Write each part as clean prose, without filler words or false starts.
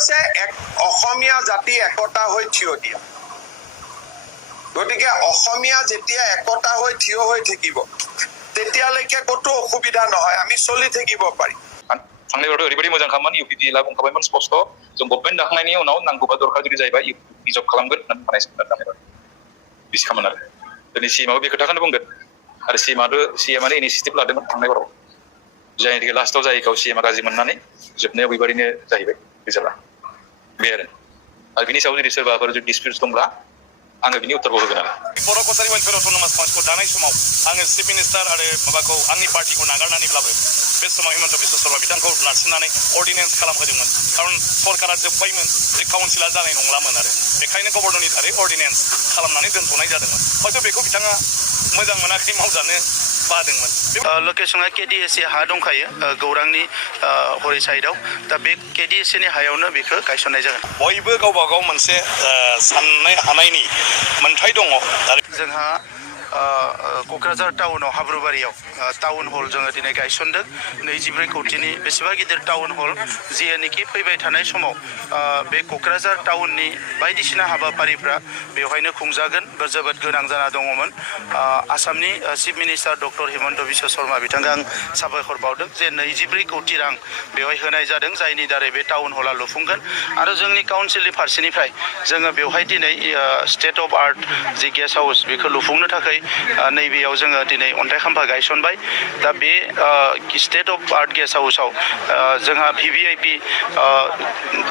হৈছে অসমীয়া জাতি একতা হৈ থিয় দিয়া। গতিকে অসমীয়া যেতিয়া একতা হৈ থিয় হৈ থাকিব তেতিয়ালৈকে ক'তো অসুবিধা নহয়, আমি চলি থাকিব পাৰিম। थांनाय बारावथ' ओरैबायदि मोजां खामानि इउपिपिएलआ बुंखाबायमोन स्पष्ट जों गभर्नमेन्ट दाखांनायनि उनाव नांगौबा दरखार जुदि जायोबा इउपिपि जब खालामगोन होननानै बुंनाय जादों। बिसिखामोन आरो दिनै सिएमआबो बे खोथाखौनो बुंगोन आरो सिएमआनो इनिसिएटिभ लादोंमोन थांनाय बाराव जायनिखि लास्टआव जायैखौ सिएमआ गाज्रि मोननानै जोबनायाव बेबायदिनो जाहैबाय रिजाल्टआ बे आरो बिनि सायाव जुदि सोरबाफोर जुदि डिसपिउट्स दंब्ला आङो बिनि उत्तरखौ होगोन आरो बर' कसारि वेलफेयार अट'नमास काउन्सिलखौ दानाय समाव आङो चिफ मिनिस्टार आरो माबाखौ आंनि पार्टिखौ नागारनानैब्लाबो बे समाव हिमन्त बिश्व शर्मा बिथांखौ नारसिननानै अर्डिनेन्स खालामहोदोंमोन खारन सरकारा जोब्बायमोन जे काउन्सिला जानाय नंलामोन आरो बेखायनो गभर्नरनि दारै अर्डिनेन्स खालामनानै दोनथ'नाय जादोंमोन हयथ' बेखौ बिथाङा मोजां मोनाखै मावजानो बादोंमोन। लकेसना केडिएसए हा दंखायो गौरांनि हरै साइडआव दा बे केडिएसए नि हायावनो बेखौ गायसननाय जागोन। बयबो गावबा गाव मोनसे साननाय हानायनि मोन्थाय दङ आरो जोंहा क'क्राझार टाउनाव हाब्रुबारियाव टाउन हल जोङो दिनै गायसनदों 24 कौटिनि बेसेबा गिदिर टाउन हल जियानोखि फैबाय थानाय समाव बे क'क्राझार टाउननि बायदिसिना हाबाफारिफ्रा बेवहायनो खुंजागोन जोबोद गोनां जाना दङमोन। आसामनि chief minister doctor Himanta Biswa Sharma बिथांखौ आं साबायखर बावदों जे 24 कौटि रां बेवहाय होनाय जादों जायनि दारै बे टाउन हला लुफुंगोन आरो जोंनि काउन्सिलनि फारसेनिफ्राय जोङो बेवहाय दिनै state of art G guest house बेखौ लुफुंनो थाखाय नैबेयाव जोङो दिनै अन्थाइ खाम्फा गायसनबाय। दा बे स्टेट अफ आर्ट गेस्ट हाउसाव जोंहा भिभिआइपि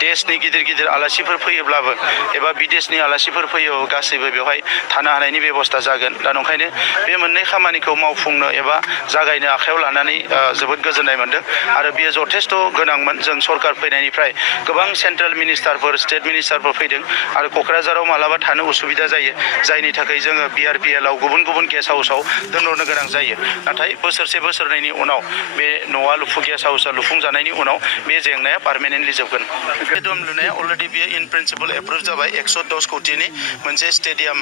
देशनि गिदिर गिदिर आलासिफोर फैयोब्लाबो एबा बिदेशनि आलासिफोर फैयो गासैबो बेवहाय थानो हानायनि बेबस्था जागोन। दा नंखायनो बे मोननै खामानिखौ मावफुंनो एबा जागायनो आखायाव लानानै जोबोद गोजोननाय मोनदों आरो बेयो जथेस्थ' गोनांमोन। जों सरकार फैनायनिफ्राय गोबां सेन्ट्रेल मिनिस्टारफोर स्टेट मिनिस्टारफोर फैदों आरो क'क्राझाराव मालाबा थानो उसुबिदा जायो जायनि थाखाय जोङो बिआरपिएलआव गुबुन गुबुन गेस्ट हाउसाव दोनहरनो गोनां जायो। नाथाय बोसोरनैनि उनाव बे न'आ गेस्ट हाउसा लुफुंजानायनि उनाव बे जेंनाया पार्मानेन्टलि जोबगोन। स्टेडियाम लुनाया अलरेडि बेयो इन प्रिन्सिपल एप्रुभ जाबाय 110 कौटिनि मोनसे स्टेडियाम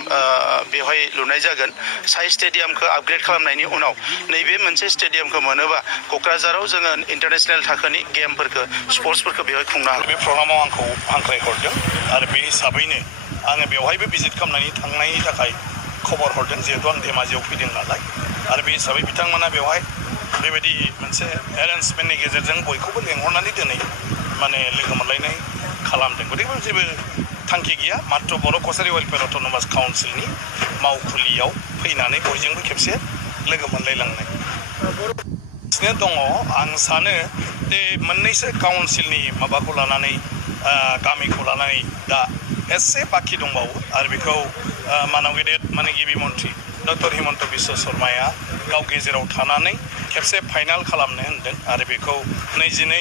बेवहाय लुनाय जागोन। साइ स्टेडियामखौ आपग्रेड खालामनायनि उनाव नैबे मोनसे स्टेडियामखौ मोनोबा क'क्राझाराव जोङो इन्टारनेसनेल थाखोनि गेमफोरखौ स्पर्ट्सफोरखौ बेवहाय खुंनो हागोन। बे प्रग्रामाव आंखौ हांख्रायहरदों आरो बे हिसाबैनो आङो बेवहायबो भिजिट खालामनायनि थांनायनि थाखाय खबर हरदों जिहेतु आं धेमाजियाव फैदों नालाय आरो बे हिसाबै बिथांमोना बेवहाय बेबायदि मोनसे एरेन्जमेन्टनि गेजेरजों बयखौबो लेंहरनानै दिनै माने लोगो मोनलायनाय खालामदों। गतिके जेबो थांखि गैया मात्र बर' कसारि वेलफेयार अट'नमास काउन्सिलनि मावखुलियाव फैनानै बयजोंबो खेबसे लोगो मोनलायलांनाय दङ। आं सानो जे मोननैसो काउन्सिलनि माबाखौ लानानै गामिखौ लानानै दा एसे बाखि दंबावो आरो बेखौ मानव गेदेर माने गिबि मन्थ्रि डक्टर हिमन्त बिश्व शर्माया गाव गेजेराव थानानै खेबसे फाइनाल खालामनो होनदों आरो बेखौ 22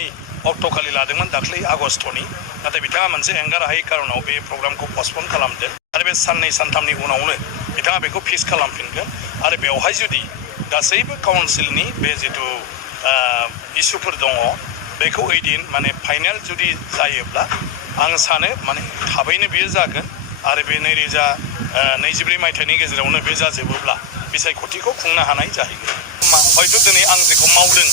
अक्ट'खालि लादोंमोन दाख्लै आगस्ट'नि नाथाय बिथाङा मोनसे एंगार हायै कारनाव बे प्रग्रामखौ पस्टपन खालामदों आरो बे साननै सानथामनि उनावनो बिथाङा बेखौ फिक्स खालामफिनगोन आरो बेवहाय जुदि गासैबो काउन्सिलनि बे जिथु इसुफोर दङ बेखौ ओइदिन माने फाइनाल जुदि जायोब्ला आं सानो माने थाबैनो बियो जागोन आरो बे 2024 मायथाइनि गेजेरावनो बे जाजोबोब्ला बिसायख'थिखौ खुंनो हानाय जाहैगोन। हयथ' दिनै आं जेखौ मावदों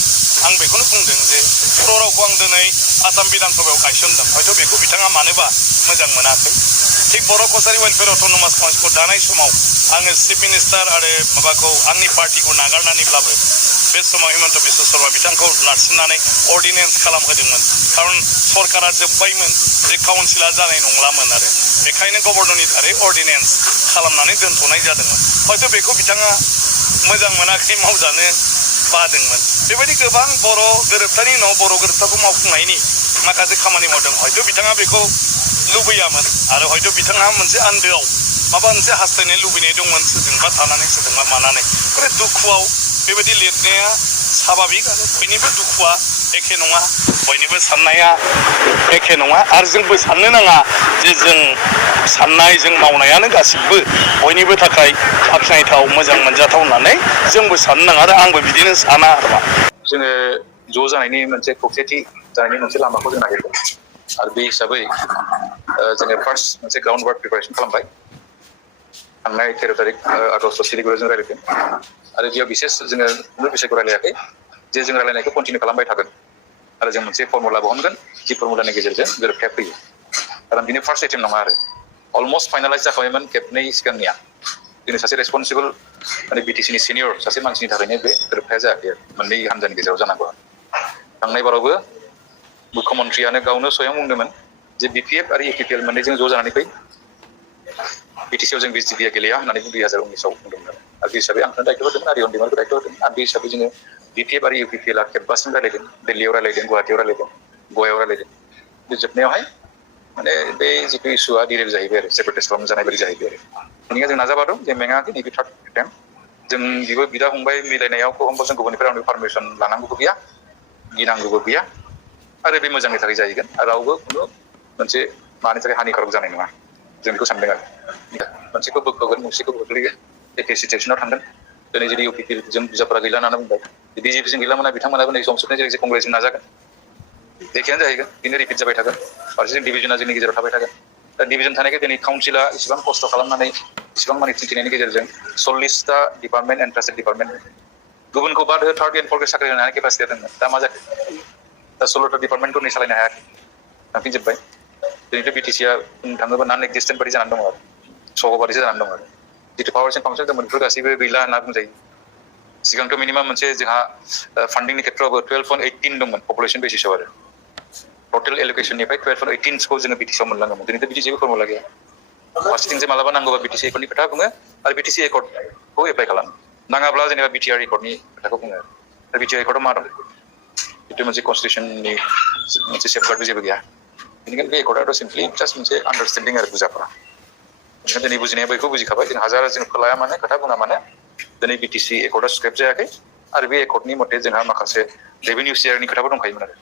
आं बेखौनो बुंदों जे बर' रावखौ आं दिनै आसाम बिधान सभायाव गायसनदों हयथ' बेखौ बिथाङा मानोबा मोजां मोनाखै। थिग बर' कसारि वेलफेयार अट'नमास काउन्सिलखौ दानाय समाव आङो चिफ मिनिस्टार आरो माबाखौ आंनि पार्टिखौ नागारनानैब्लाबो बे समाव हिमन्त बिश्व शर्मा बिथांखौ नारसिननानै अर्डिनेन्स खालामहोदोंमोन खारन सरकारा जोब्बायमोन जे काउन्सिला जानाय नंलामोन आरो बेखायनो गभर्नरनि दारै अर्डिनेन्स खालामनानै दोनथ'नाय जादोंमोन। हयथ' बेखौ बिथाङा मोजां मोनाखै मावजानो बादोंमोन। बेबायदि गोबां बर' गोरोबथानि उनाव बर' गोरोबथाखौ मावफुंनायनि माखासे खामानि मावदों हयथ' बिथाङा बेखौ लुबैयामोन आरो हयथ' बिथाङा मोनसे आन्दोआव माबा मोनसे हास्थायनाय लुबैनाय दंमोन सोरजोंबा थानानै सोरजोंबा मानानै बे दुखुआव बेबायदि लिरनाया स्वाभाबिक आरो बयनिबो दुखुआ एखे नङा बयनिबो साननाया एखे नङा आरो जोंबो साननो नाङा जे जों साननाय जों मावनायानो गासिबो बयनिबो थाखाय बाख्नायथाव मोजां मोनजाथाव होननानै जोंबो साननो नाङा आरो आंबो बिदिनो साना आरोमा। जोङो ज' जानायनि मोनसे खौसेथि जानायनि मोनसे लामाखौ जों नागिरदों आरो बे हिसाबै जोङो फार्स्ट मोनसे ग्राउन्ड वार्क प्रिपारेसन खालामबाय। थांनाय 13 तारिख आगष्ट' सिलिगुरियाव जों रायलायदों आरो बेयाव बिसेस जोङो खुनु बिषयखौ रायलायाखै जे जों रायलायनायखौ कन्टिनिउ खालामबाय थागोन आरो जों मोनसे फर्मुला बहनगोन जि फर्मुलानि गेजेरजों गोरोबथाया फैयो खारन बिनि फार्स्ट एटेम्प नङा आरो अलमस्ट फाइनालाइज जाखाबायमोन खेबनै सिगांनिया दिनै सासे रेसपन्सिबल माने बिटिसिनि सिनियर सासे मानसिनि थाखायनो बे गोरोबथाया जायाखै आरो मोननै हान्जानि गेजेराव जानांगौ थांनाय बारावबो मुख्यमन्त्रियानो गावनो स्वयं बुंदोंमोन जे बिपिएफ आरो इउपिपिएल मोननैजों ज' जानानै फै बिटिसिआव जों बिजेपिआ गेलेया होननानै 2019आव बुंदोंमोन आरो बे हिसाबै आंखौनो दायथ' होदोंमोन आरो अनदिमारखौ दायथ' होदों आरो बे हिसाबै जोङो बिपिएफ आरो इउपिपिएलआ खेबबासिम रायलायदों दिल्लीयाव रायलायदों गुवाहाटियाव रायलायदों गवायाव रायलायदों बे जोबनायावहाय माने बे जिथु इस्युआ डिरेल जाहैबाय आरो सेपारेटाइज खालामजानाय बायदि जाहैबाय आरो बेनिखायनो जों नाजाबा दं जे मेङाखै नैबे थार्ड एटेम्प जों बेबो बिदा फंबाय मिलायनायाव जों गुबुननिफ्राय रावनिबो पारमिसन लानांगौबो गैया गिनांगौबो गैया आरो बे मोजांनि थाखाय जाहैगोन आरो रावबो खुनु मोनसे मानि थाखाय हानिकारक जानाय नङा जों बेखौ सानदों आरो मोनसेखौ बोखावगोन मोनसेखौ गोग्लैगोन एखे सिचुवेसनाव थांगोन दिनै जुदि इउपिपिएलजों बिजाबफोरा गैला होननानै बुंबाय बिजेपिजों गैला मोना बिथांमोनाबो नै सम सफैनाय जेरै कंग्रेसजों नाजागोन एखेयानो जाहैगोन बेनो रिपिट जाबाय थागोन फारसेथिं डिभिजना जोंनि गेजेराव थाबाय थागोन दा डिभिजन थानायखाय दिनै काउन्सिला इसेबां खस्थ' खालामनानै इसेबां मानि थिंखिनायनि गेजेरजों 40टा डिपार्टमेन्ट एन्ट्रान्स डिपार्टमेन्ट गुबुनखौ बाद हो थार्ड एन्ड फर्थ साख्रि होनानै केपासिटि दंमोन दा मा जाखो दा 16टा डिपार्टमेन्टखौ नै सालायनो हायाखै थांफिनजोब्बाय दिनैथ' बिटिसिआ बुंनो थाङोबा नन एक्जिस्टेन्ट बायदि जानानै दङ आरो सह' बायदिसो जानानै दङ आरो जिथु पावार्स एन्ड फांसन दंमोन बेफोर गासैबो गैला होनना बुंजायो सिगांथ' मिनिमाम मोनसे जोंहा फान्डिंनि खेत्रआवबो 12.18 दंमोन पपुलेसन बेसिसाव आरो टटेल एल'केसननिफ्राय 12.18खौ जोङो बिटिसिआव मोनलाङोमोन दिनैथ' बिदि जेबो फर्मुला गैया फारसेथिं जे मालाबा नांगौबा बिटिसि एकर्डनि खोथा बुङो आरो बिटिसि एकर्डखौ एप्लाइ खालामो नाङाब्ला जेनेबा बिटिआर एकर्डनि खोथाखौ बुङो आरो बिटिआर एकर्डआव मा दं जिथु मोनसे कनस्टिटिउसननि मोनसे सेफगार्डबो जेबो गैया बेनिखायनो बे एकर्डआथ' सिम्पलि जास्ट मोनसे आन्डारस्टेन्डिं आरो बुजाफोरा बेनिखायनो दिनै बुजिनाया बयखौ बुजिखाबाय जों हाजार जों खोलाया मानो खोथा बुङा मानो दिनै बिटिसि एकर्डआ स्क्रेप जायाखै आरो बे एकर्डनि मथे जोंहा माखासे रेभिनिउ शेयारनि खोथाबो दंखायोमोन आरो